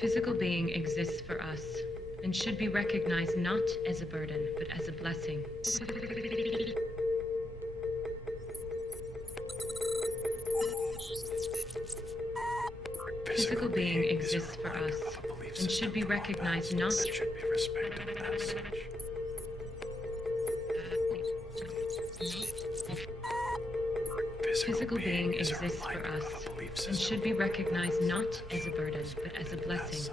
Physical being exists for us and should be recognized not as a burden, but as a blessing. Physical being exists for us and should be recognized not should be respected as such. Physical being exists for us and should be recognized not as a burden, but as a blessing.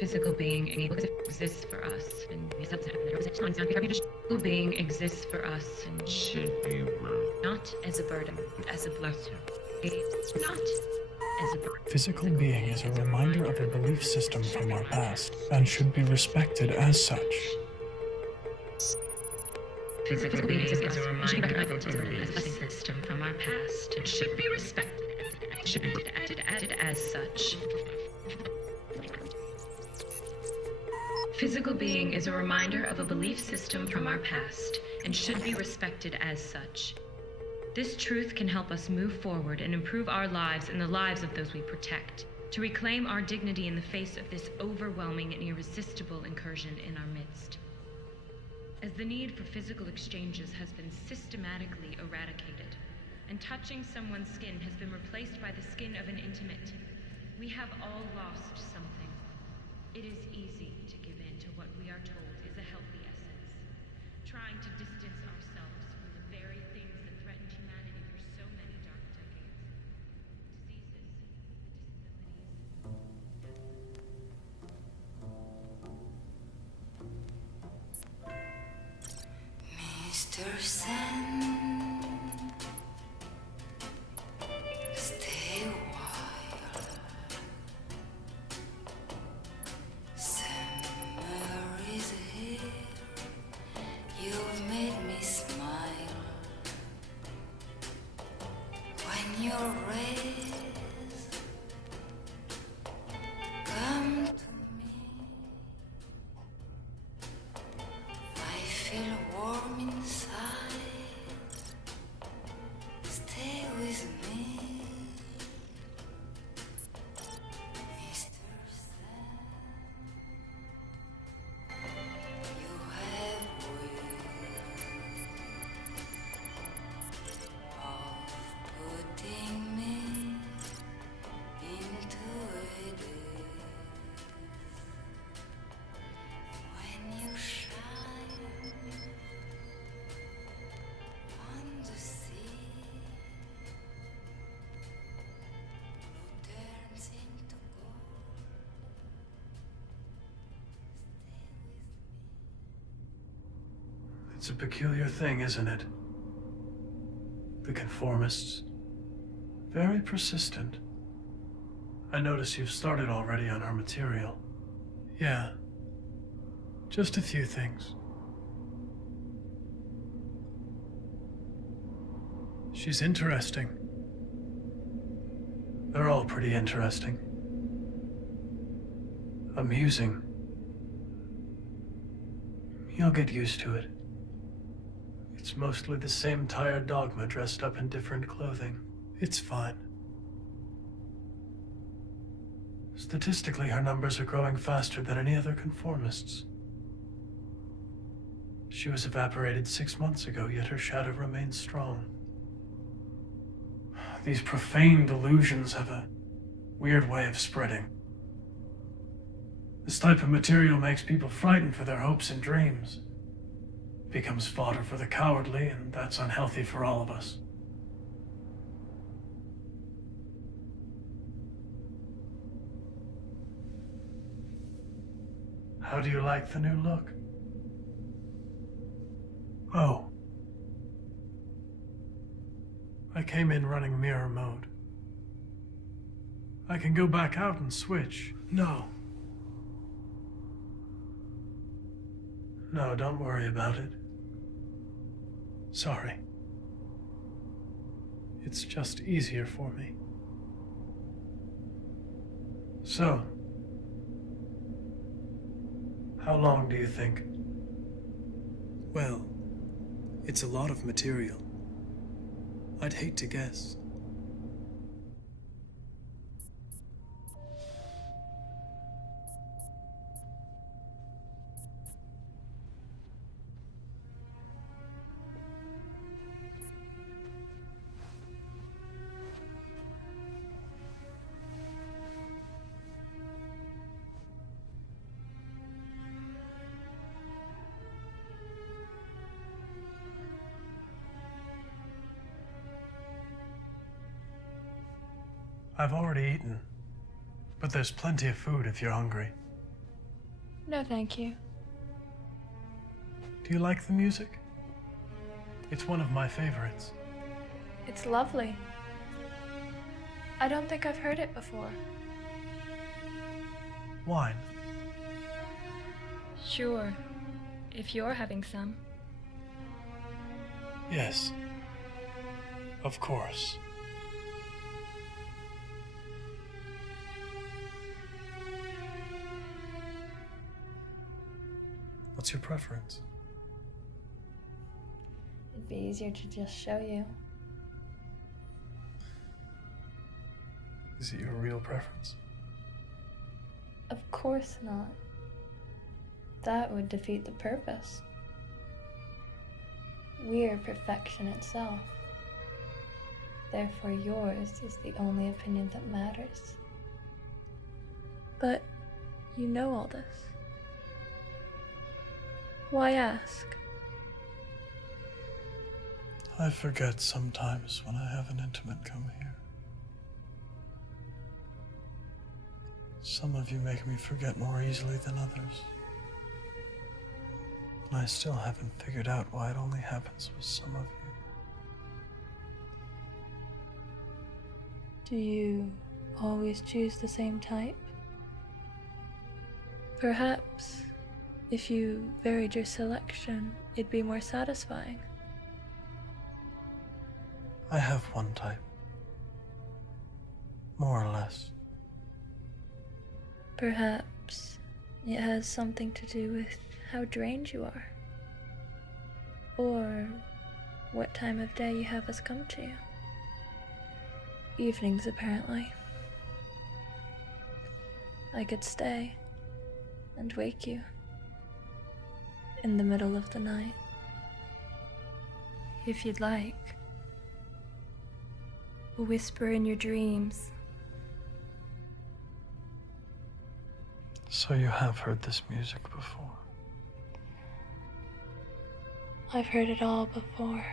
Physical being exists for us and physical being exists for us and should be not as a burden, but as a blessing. Not as a burden. Physical being is a reminder of a belief system from our past and should be respected as such. Physical being is a reminder of a belief system from our past and should be respected as such. Physical being is a reminder of a belief system from our past and should be respected as such. This truth can help us move forward and improve our lives and the lives of those we protect, to reclaim our dignity in the face of this overwhelming and irresistible incursion in our midst. As the need for physical exchanges has been systematically eradicated, and touching someone's skin has been replaced by the skin of an intimate, we have all lost something. It is easy to give in to what we are told is a healthy essence, trying to distance ourselves from the very things that threatened humanity for so many dark decades. Diseases, disabilities. Mr. Sand, stay a while. Summer is here. You've made me smile. When your rays come to me, I feel warm inside. Stay with me, Mr. Sand. You have ways of putting me into a daze. When you shine on the sea, blue turns into gold. Stay with me. It's a peculiar thing, isn't it? The conformists. Very persistent. I notice you've started already on our material. Yeah. Just a few things. She's interesting. They're all pretty interesting. Amusing. You'll get used to it. It's mostly the same tired dogma dressed up in different clothing. It's fine. Statistically, her numbers are growing faster than any other conformists. She was evaporated 6 months ago, yet her shadow remains strong. These profane delusions have a weird way of spreading. This type of material makes people frightened for their hopes and dreams. Becomes fodder for the cowardly, and that's unhealthy for all of us. How do you like the new look? Oh. I came in running mirror mode. I can go back out and switch. No. No, don't worry about it. Sorry. It's just easier for me. So, how long do you think? Well, it's a lot of material. I'd hate to guess. I've already eaten, but there's plenty of food if you're hungry. No, thank you. Do you like the music? It's one of my favorites. It's lovely. I don't think I've heard it before. Wine. Sure, if you're having some. Yes. Of course. What's your preference? It'd be easier to just show you. Is it your real preference? Of course not. That would defeat the purpose. We're perfection itself. Therefore, yours is the only opinion that matters. But you know all this. Why ask? I forget sometimes when I have an intimate come here. Some of you make me forget more easily than others. And I still haven't figured out why it only happens with some of you. Do you always choose the same type? Perhaps, if you varied your selection, it'd be more satisfying. I have one type. More or less. Perhaps it has something to do with how drained you are. Or what time of day you have us come to you. Evenings, apparently. I could stay and wake you in the middle of the night. If you'd like. Whisper in your dreams. So you have heard this music before? I've heard it all before.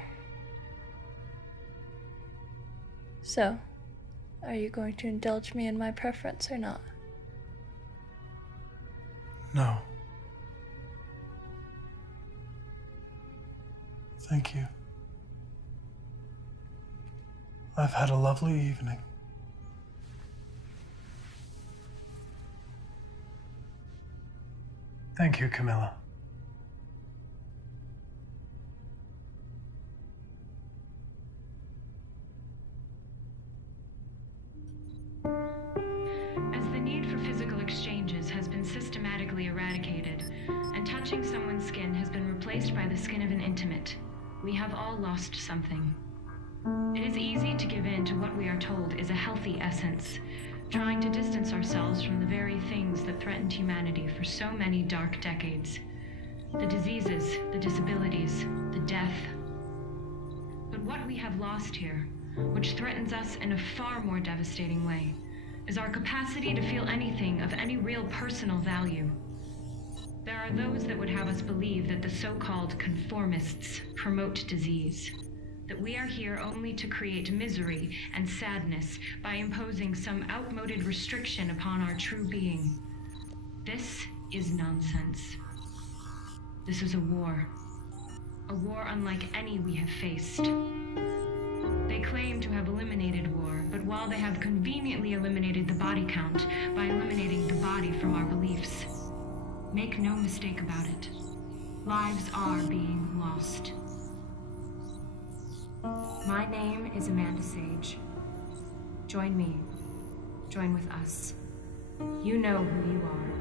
So, are you going to indulge me in my preference or not? No. Thank you. I've had a lovely evening. Thank you, Camilla. As the need for physical exchanges has been systematically eradicated, and touching someone's skin has been replaced by the skin of an intimate, we have all lost something. It is easy to give in to what we are told is a healthy essence, trying to distance ourselves from the very things that threatened humanity for so many dark decades. The diseases, the disabilities, the death. But what we have lost here, which threatens us in a far more devastating way, is our capacity to feel anything of any real personal value. There are those that would have us believe that the so-called conformists promote disease, that we are here only to create misery and sadness by imposing some outmoded restriction upon our true being. This is nonsense. This is a war unlike any we have faced. They claim to have eliminated war, but while they have conveniently eliminated the body count by eliminating the body from our beliefs, make no mistake about it, lives are being lost. My name is Amanda Sage. Join me. Join with us. You know who you are.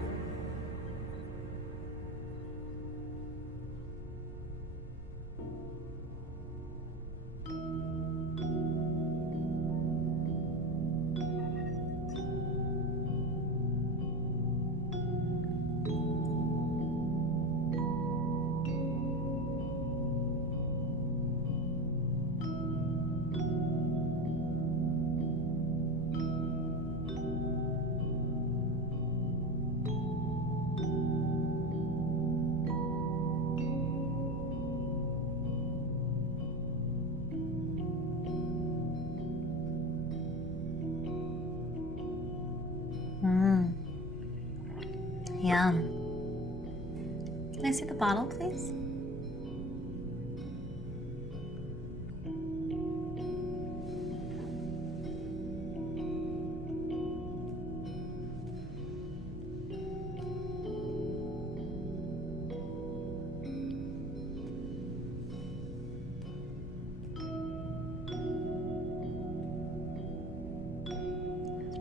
Yum. Can I see the bottle, please?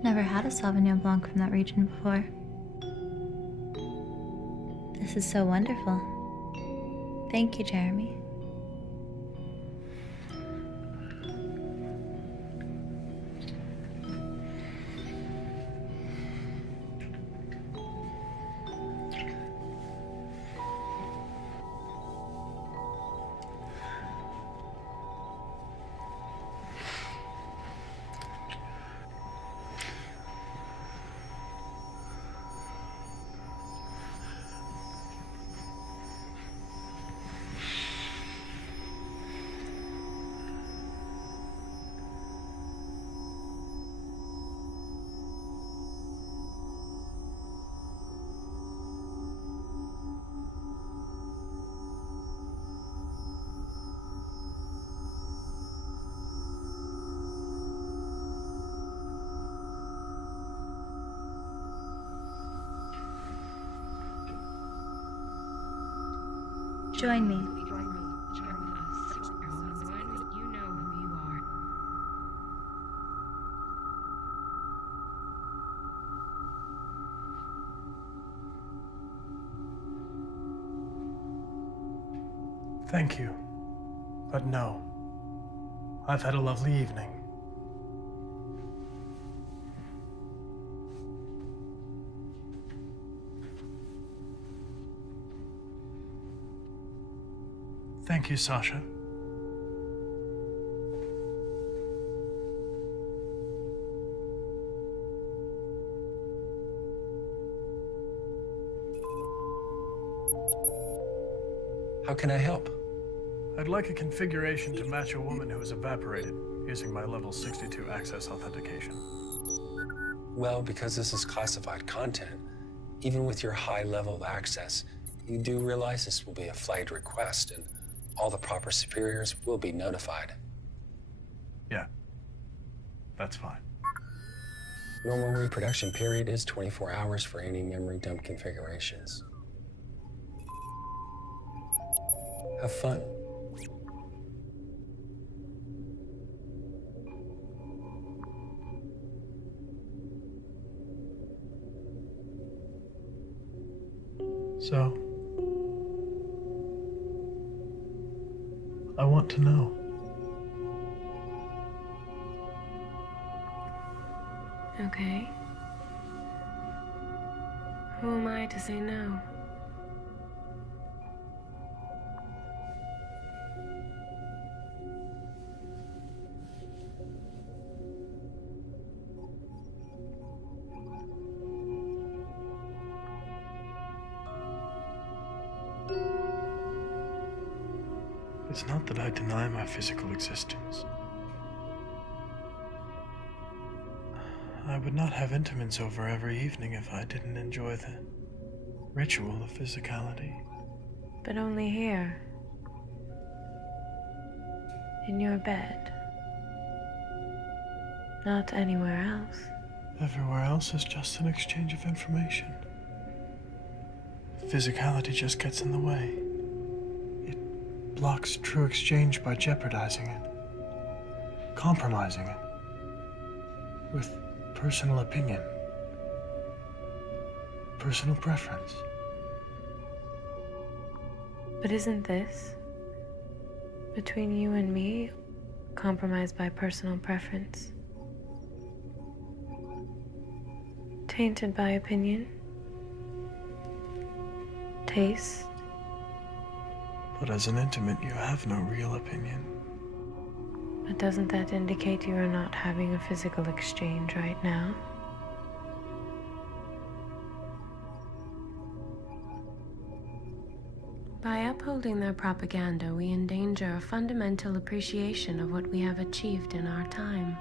Never had a Sauvignon Blanc from that region before. This is so wonderful. Thank you, Jeremy. Join me. Join with us. One, you know who you are. Thank you. But no. I've had a lovely evening. Thank you, Sasha. How can I help? I'd like a configuration to match a woman who has evaporated using my level 62 access authentication. Well, because this is classified content, even with your high level of access, you do realize this will be a flagged request and all the proper superiors will be notified. Yeah, that's fine. Normal reproduction period is 24 hours for any memory dump configurations. Have fun. So, I want to know. Okay. Who am I to say no? It's not that I deny my physical existence. I would not have intimates over every evening if I didn't enjoy the ritual of physicality. But only here. In your bed. Not anywhere else. Everywhere else is just an exchange of information. Physicality just gets in the way. It blocks true exchange by jeopardizing it, compromising it, with personal opinion, personal preference. But isn't this, between you and me, compromised by personal preference? Tainted by opinion? Taste? But as an intimate, you have no real opinion. But doesn't that indicate you are not having a physical exchange right now? By upholding their propaganda, we endanger a fundamental appreciation of what we have achieved in our time.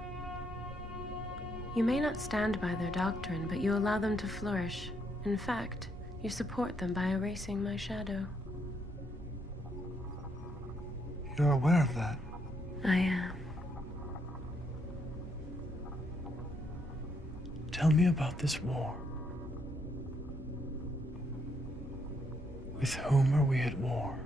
You may not stand by their doctrine, but you allow them to flourish. In fact, You support them by erasing my shadow. You're aware of that? I am. Tell me about this war. With whom are we at war?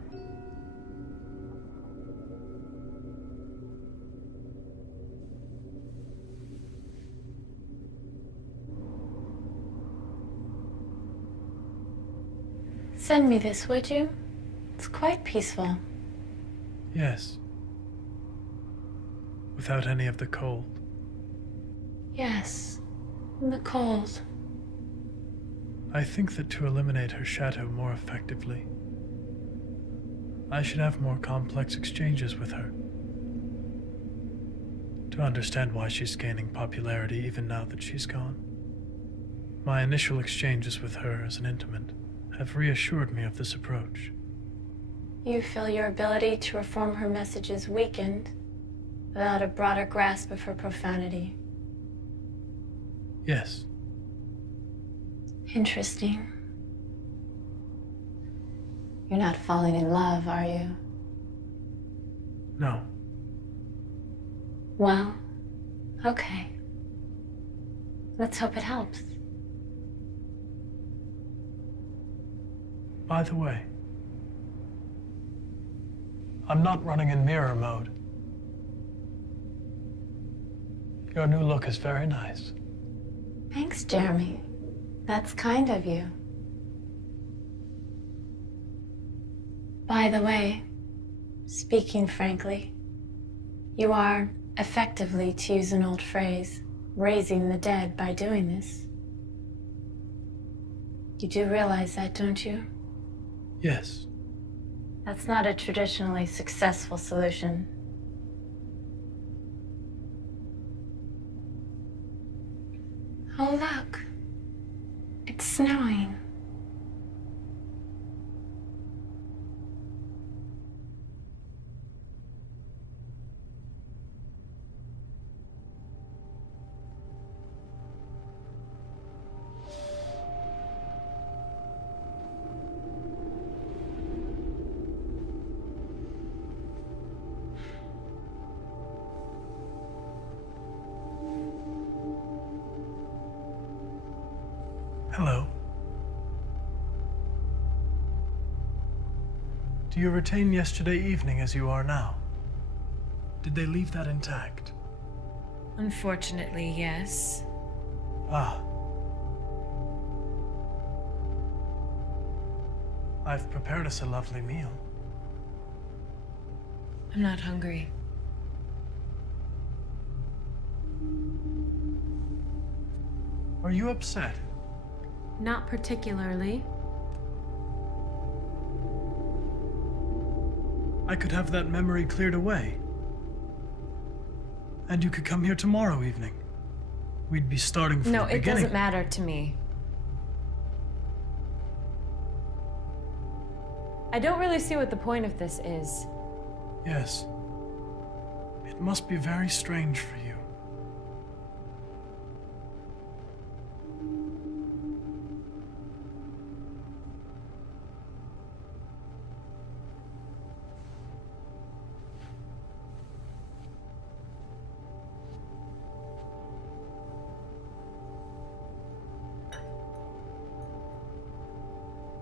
Send me this, would you? It's quite peaceful. Yes. Without any of the cold. Yes, the cold. I think that to eliminate her shadow more effectively, I should have more complex exchanges with her. To understand why she's gaining popularity even now that she's gone. My initial exchanges with her as an intimate have reassured me of this approach. You feel your ability to reform her messages weakened without a broader grasp of her profanity. Yes. Interesting. You're not falling in love, are you? No. Well, okay. Let's hope it helps. By the way, I'm not running in mirror mode. Your new look is very nice. Thanks, Jeremy. That's kind of you. By the way, speaking frankly, you are effectively, to use an old phrase, raising the dead by doing this. You do realize that, don't you? Yes. That's not a traditionally successful solution. Oh, look. It's snowing. Hello. Do you retain yesterday evening as you are now? Did they leave that intact? Unfortunately, yes. Ah. I've prepared us a lovely meal. I'm not hungry. Are you upset? Not particularly. I could have that memory cleared away. And you could come here tomorrow evening. We'd be starting from No, the it beginning. doesn't matter to me. I don't really see what the point of this is. Yes. It must be very strange for you.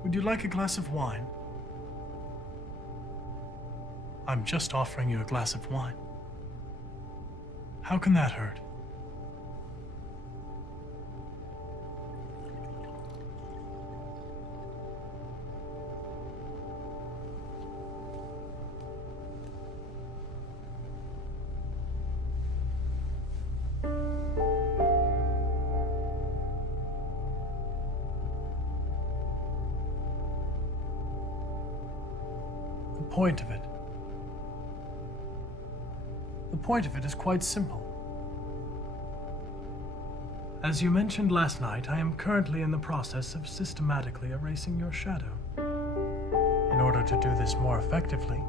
Would you like a glass of wine? I'm just offering you a glass of wine. How can that hurt? The point of it is quite simple. As you mentioned last night, I am currently in the process of systematically erasing your shadow. In order to do this more effectively,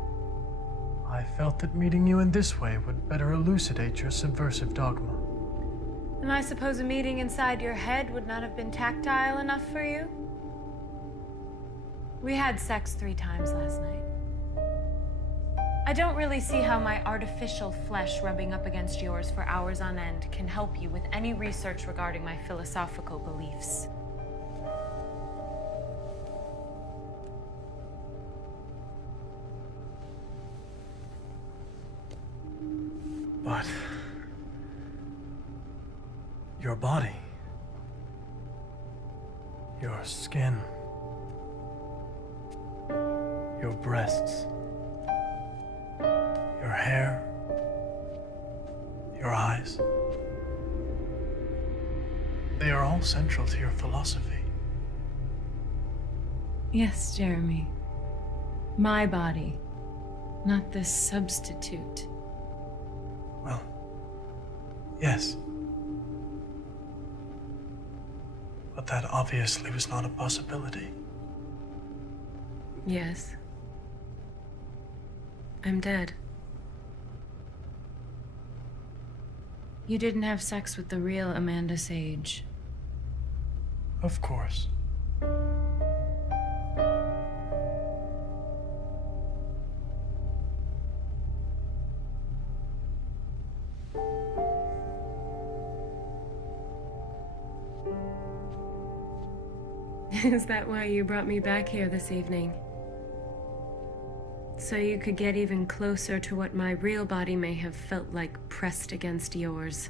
I felt that meeting you in this way would better elucidate your subversive dogma. And I suppose a meeting inside your head would not have been tactile enough for you? We had sex 3 times last night. I don't really see how my artificial flesh rubbing up against yours for hours on end can help you with any research regarding my philosophical beliefs. But your body, your skin, your breasts, your hair, your eyes, they are all central to your philosophy. Yes, Jeremy. My body, not this substitute. Well, yes. But that obviously was not a possibility. Yes. I'm dead. You didn't have sex with the real Amanda Sage. Of course. Is that why you brought me back here this evening? So you could get even closer to what my real body may have felt like pressed against yours.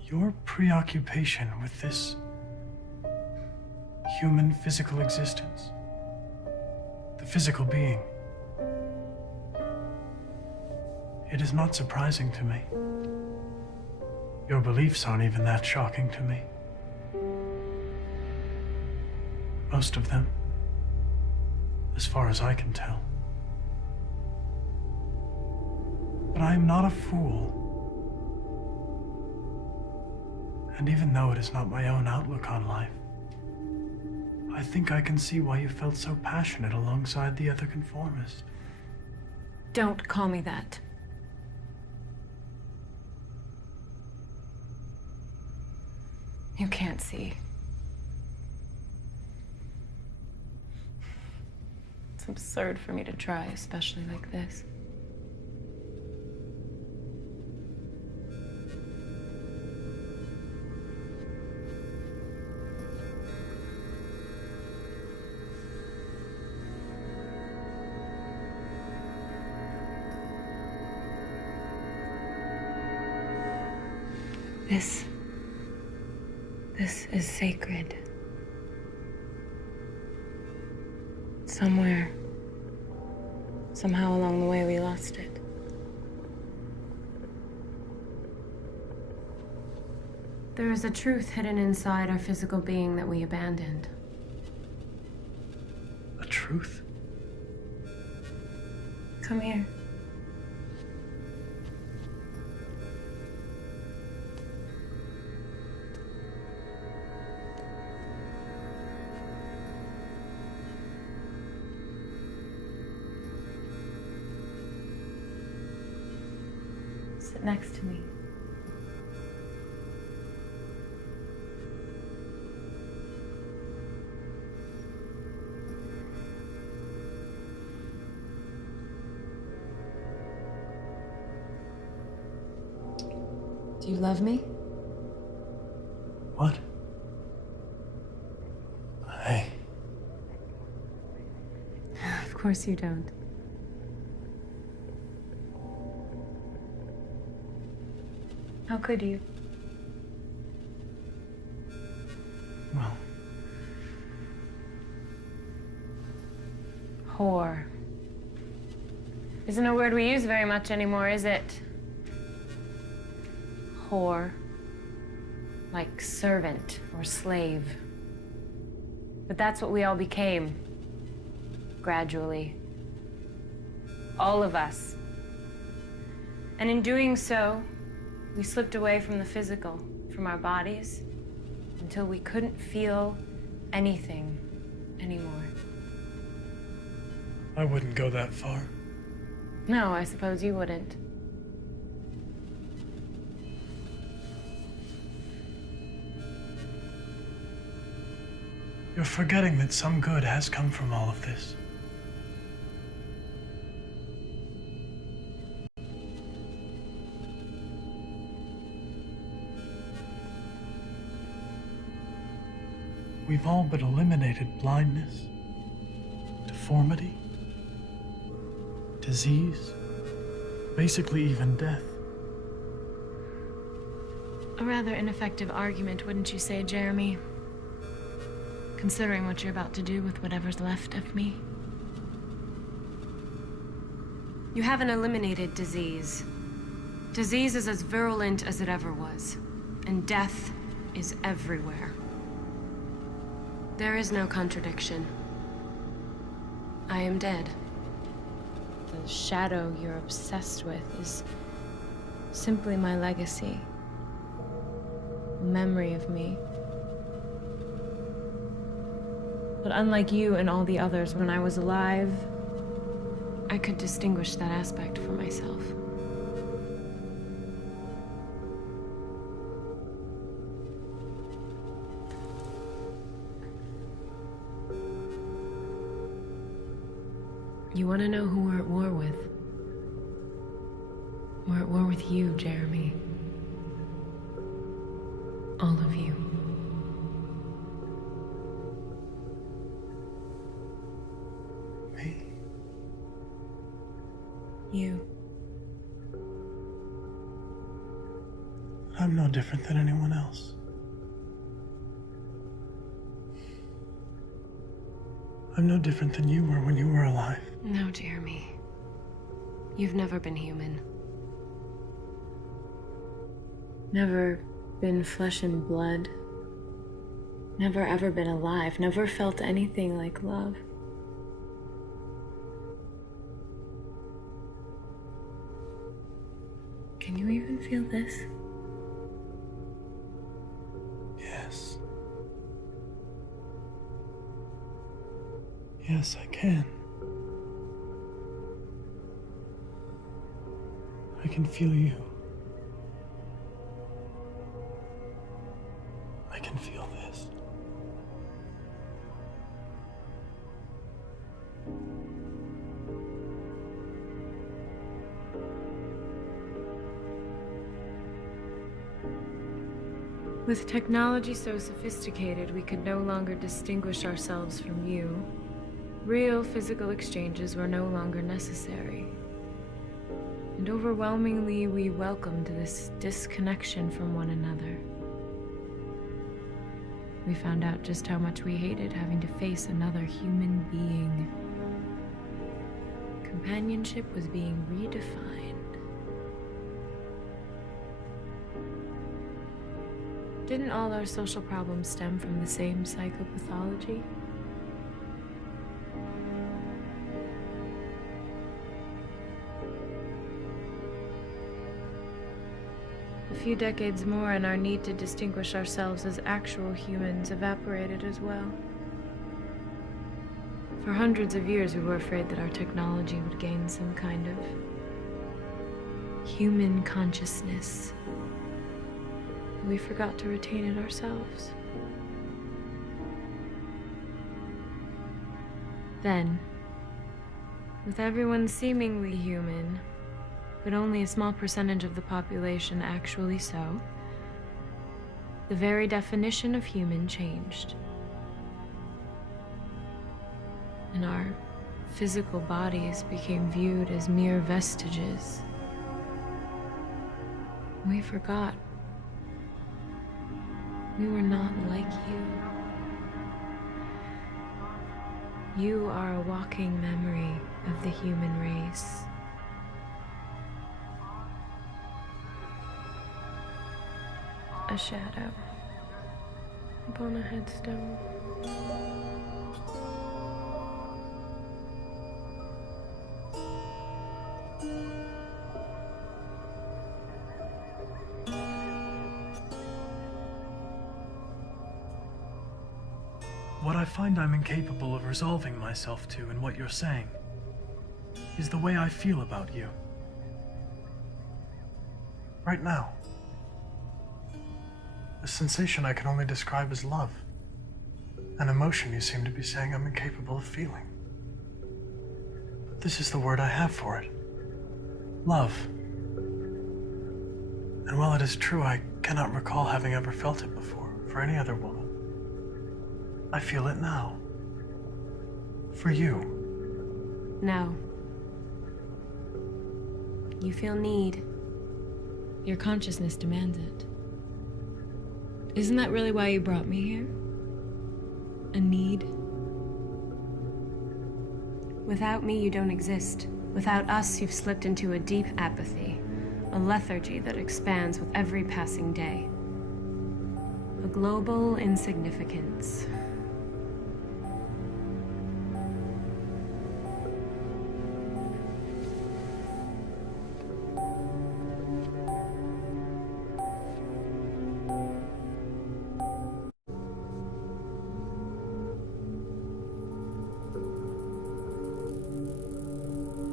Your preoccupation with this human physical existence, the physical being, it is not surprising to me. Your beliefs aren't even that shocking to me. Most of them, as far as I can tell. But I am not a fool. And even though it is not my own outlook on life, I think I can see why you felt so passionate alongside the other conformist. Don't call me that. You can't see. It's absurd for me to try, especially like this. This is sacred. Somewhere, somehow along the way, we lost it. There is a truth hidden inside our physical being that we abandoned. A truth? Come here. Sit next to me. Do you love me? What? Hey. Of course you don't. How could you? Well, Whore. Isn't a word we use very much anymore, is it? Whore. Like servant or slave. But that's what we all became. Gradually. All of us. And in doing so, we slipped away from the physical, from our bodies, until we couldn't feel anything anymore. I wouldn't go that far. No, I suppose you wouldn't. You're forgetting that some good has come from all of this. We've all but eliminated blindness, deformity, disease, basically even death. A rather ineffective argument, wouldn't you say, Jeremy? Considering what you're about to do with whatever's left of me. You haven't eliminated disease. Disease is as virulent as it ever was, and death is everywhere. There is no contradiction. I am dead. The shadow you're obsessed with is simply my legacy. A memory of me. But unlike you and all the others, when I was alive, I could distinguish that aspect for myself. You want to know who we're at war with? We're at war with you, Jeremy. All of you. Me? You. I'm no different than anyone else. I'm no different than you were when you were alive. No, Jeremy. You've never been human. Never been flesh and blood. Never ever been alive. Never felt anything like love. Can you even feel this? Yes. Yes, I can. I can feel you. I can feel this. With technology so sophisticated, we could no longer distinguish ourselves from you. Real physical exchanges were no longer necessary. And overwhelmingly, we welcomed this disconnection from one another. We found out just how much we hated having to face another human being. Companionship was being redefined. Didn't all our social problems stem from the same psychopathology? A few decades more and our need to distinguish ourselves as actual humans evaporated as well. For hundreds of years we were afraid that our technology would gain some kind of human consciousness. We forgot to retain it ourselves. Then, with everyone seemingly human, but only a small percentage of the population actually so, the very definition of human changed. And our physical bodies became viewed as mere vestiges. We forgot. We were not like you. You are a walking memory of the human race. A shadow upon a headstone. What I find I'm incapable of resolving myself to in what you're saying is the way I feel about you. Right now. A sensation I can only describe as love. An emotion you seem to be saying I'm incapable of feeling. But this is the word I have for it. Love. And while it is true I cannot recall having ever felt it before for any other woman, I feel it now. For you. No. You feel need. Your consciousness demands it. Isn't that really why you brought me here? A need? Without me, you don't exist. Without us, you've slipped into a deep apathy, a lethargy that expands with every passing day. A global insignificance.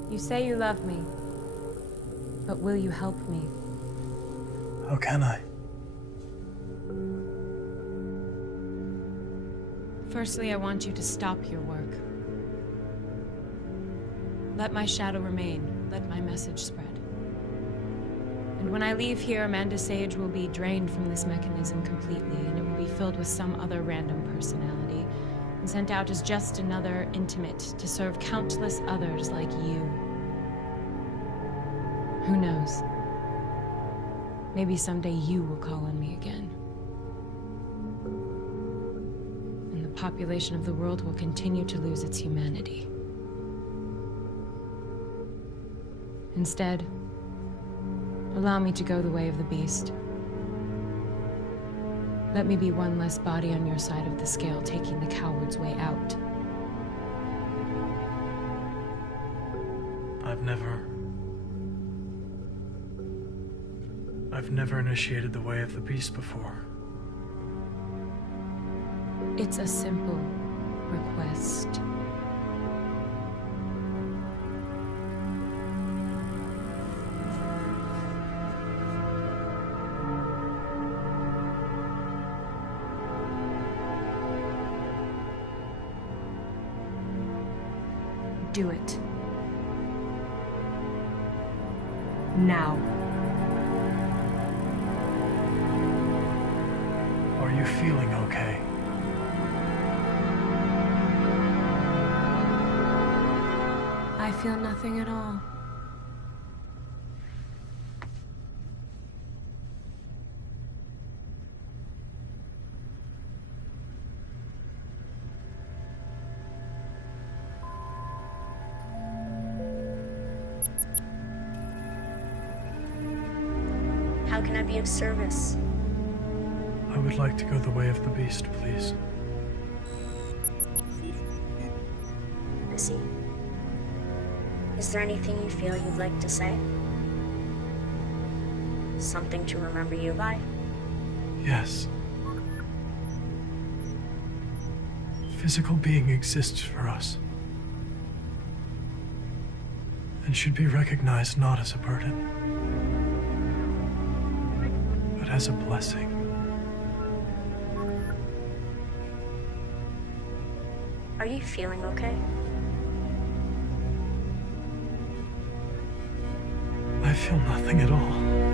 You say you love me, but will you help me? How can I? Firstly, I want you to stop your work. Let my shadow remain. Let my message spread. And when I leave here, Amanda Sage will be drained from this mechanism completely, and it will be filled with some other random personality, and sent out as just another intimate to serve countless others like you. Who knows? Maybe someday you will call on me again. And the population of the world will continue to lose its humanity. Instead, allow me to go the way of the beast. Let me be one less body on your side of the scale, taking the coward's way out. I've never initiated the way of the beast before. It's a simple request. Do it. Now. Are you feeling okay? I feel nothing at all. How can I be of service? I would like to go the way of the beast, please. I see. Is there anything you feel you'd like to say? Something to remember you by? Yes. Physical being exists for us, and should be recognized not as a burden, but as a blessing. Are you feeling okay? I feel nothing at all.